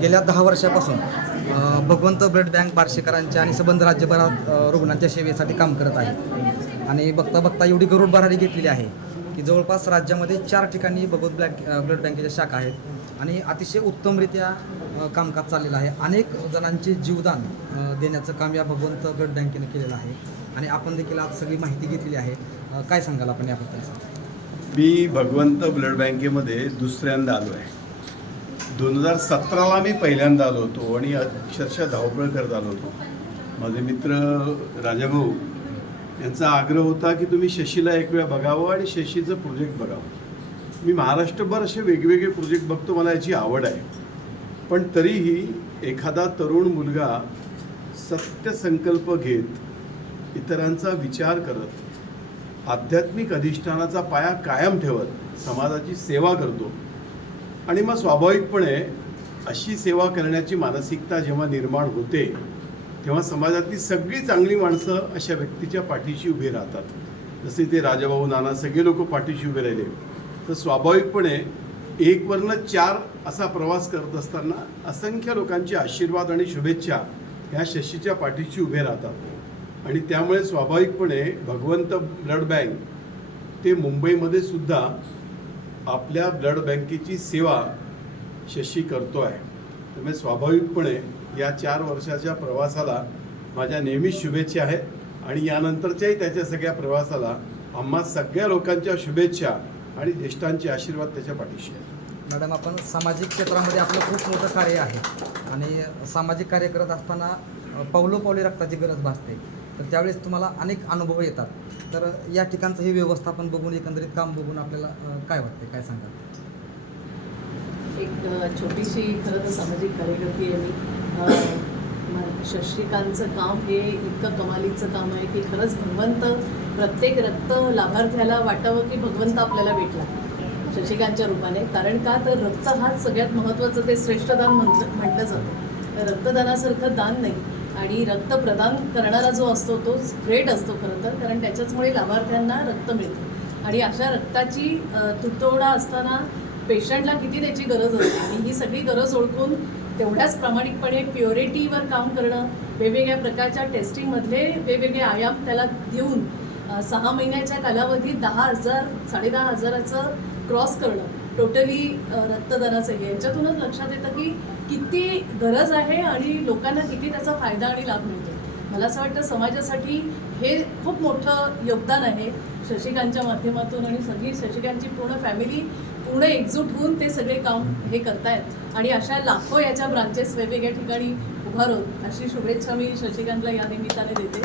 गेल्या 10 वर्षापासून भगवंत ब्लड बँक बार्शीकरांच्या आणि संबंध राज्यभरात रुग्णांच्या सेवेसाठी काम करत आहे आणि बघता बघता एवढी गरुड भरारी घेतलेली आहे की जवळपास राज्यामध्ये 4 ठिकाणी भगवंत ब्लड बँकेच्या शाखा आहेत आणि अतिशय उत्तमरित्या कामकाज चाललेलं आहे. अनेक जणांचे जीवदान देण्याचं काम या भगवंत ब्लड बँकेने केलेलं आहे आणि आपण देखील आज सगळी माहिती घेतलेली आहे. काय सांगाल आपण याबद्दल? मी भगवंत ब्लड बँकेमध्ये दुसऱ्यांदा आलो आहे. 2017ला मी पहिल्यांदा आलो होतो आणि अक्षरशः धावपळ करत आलो होतो. माझे मित्र राजाभाऊ यांचा आग्रह होता की तुम्ही शशीला एक वेळा बघावं आणि शशीचं प्रोजेक्ट बघावं. मी महाराष्ट्रभर असे वेगवेगळे प्रोजेक्ट बघतो, मला याची आवड आहे. पण तरीही एखादा तरुण मुलगा सत्यसंकल्प घेत इतरांचा विचार करत आध्यात्मिक अधिष्ठानाचा पाया कायम ठेवत समाजाची सेवा करतो आणि मग स्वाभाविकपणे अशी सेवा करण्याची मानसिकता जेव्हा निर्माण होते तेव्हा समाजातली सगळी चांगली माणसं अशा व्यक्तीच्या पाठीशी उभी राहतात. जसे ते राजाभाऊ, नाना सगळे लोक पाठीशी उभे राहिले, तर स्वाभाविकपणे 1 वरनं 4 असा प्रवास करत असताना असंख्य लोकांचे आशीर्वाद आणि शुभेच्छा ह्या शशीच्या पाठीशी उभे राहतात आणि त्यामुळे स्वाभाविकपणे भगवंत ब्लड बँक ते मुंबईमध्ये सुद्धा आपल्या ब्लड बँकेची सेवा शशी करतो आहे. त्यामुळे स्वाभाविकपणे या 4 वर्षाच्या प्रवासाला माझ्या नेहमीच शुभेच्छा आहेत आणि यानंतरच्याही त्याच्या सगळ्या प्रवासाला आम्हा सगळ्या लोकांच्या शुभेच्छा आणि ज्येष्ठांचे आशीर्वाद त्याच्या पाठीशी आहेत. मॅडम, आपण सामाजिक क्षेत्रामध्ये आपलं खूप मोठं कार्य आहे आणि सामाजिक कार्य करत असताना पावलोपावली रक्ताची गरज भासते, तर त्यावेळेस तुम्हाला अनेक अनुभव येतात. तर या ठिकाणचं हे व्यवस्थापन बघून, एकंदरीत काम बघून आपल्याला काय वाटते, काय सांगा? एक छोटीशी खरं तर सामाजिक कार्यकर्ती आहे मी. शशिकांतचं काम हे इतकं कमालीचं काम आहे की खरंच भगवंत प्रत्येक रक्त लाभार्थ्याला वाटावं की भगवंत आपल्याला भेटला शशिकांतच्या रूपाने. कारण का तर रक्त हाच सगळ्यात महत्त्वाचं, ते श्रेष्ठदान म्हटलं जातं. रक्तदानासारखं दान नाही आणि रक्त प्रदान करणारा जो असतो तो ग्रेट असतो खरं तर, कारण त्याच्याचमुळे लाभार्थ्यांना रक्त मिळतं आणि अशा रक्ताची तुटवडा असताना पेशंटला किती त्याची गरज असते आणि ही सगळी गरज ओळखून तेवढ्याच प्रामाणिकपणे प्युरिटीवर काम करणं, वेगवेगळ्या प्रकारच्या टेस्टिंगमधले वेगवेगळे आयाम त्याला देऊन 6 महिन्याच्या कालावधीत 10,000 10,500चं क्रॉस करणं टोटली रक्तदानाचं हे, याच्यातूनच लक्षात येतं की किती गरज आहे आणि लोकांना किती त्याचा फायदा आणि लाभ मिळतो. मला असं वाटतं समाजासाठी हे खूप मोठं योगदान आहे शशिकांतच्या माध्यमातून आणि सगळी शशिकांतची पूर्ण फॅमिली पूर्ण एकजूट होऊन ते सगळे काम हे करतायत आणि अशा लाखो याच्या ब्रांचेस वेगवेगळ्या ठिकाणी उभारून अशी शुभेच्छा मी शशिकांतला या निमित्ताने देते.